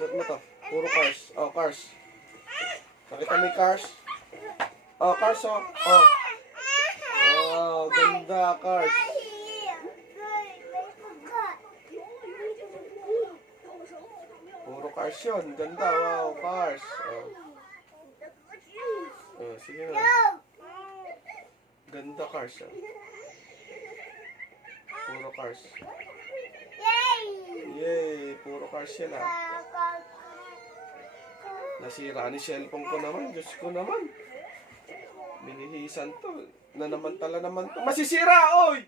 Suot mo to. Puro cars. Oh, cars. Nakita mo yung cars? Oh, cars oh. Oh. Oh, ganda cars. Puro cars yun. Ganda. Wow, cars. Oh. Oh, sige na. Ganda cars oh. Puro cars. Yay! Puro cars yan ah. Nasira ni cellphone ko naman. Diyos ko naman. Binihisan to. Nanamantala naman to. Masisira! Oy!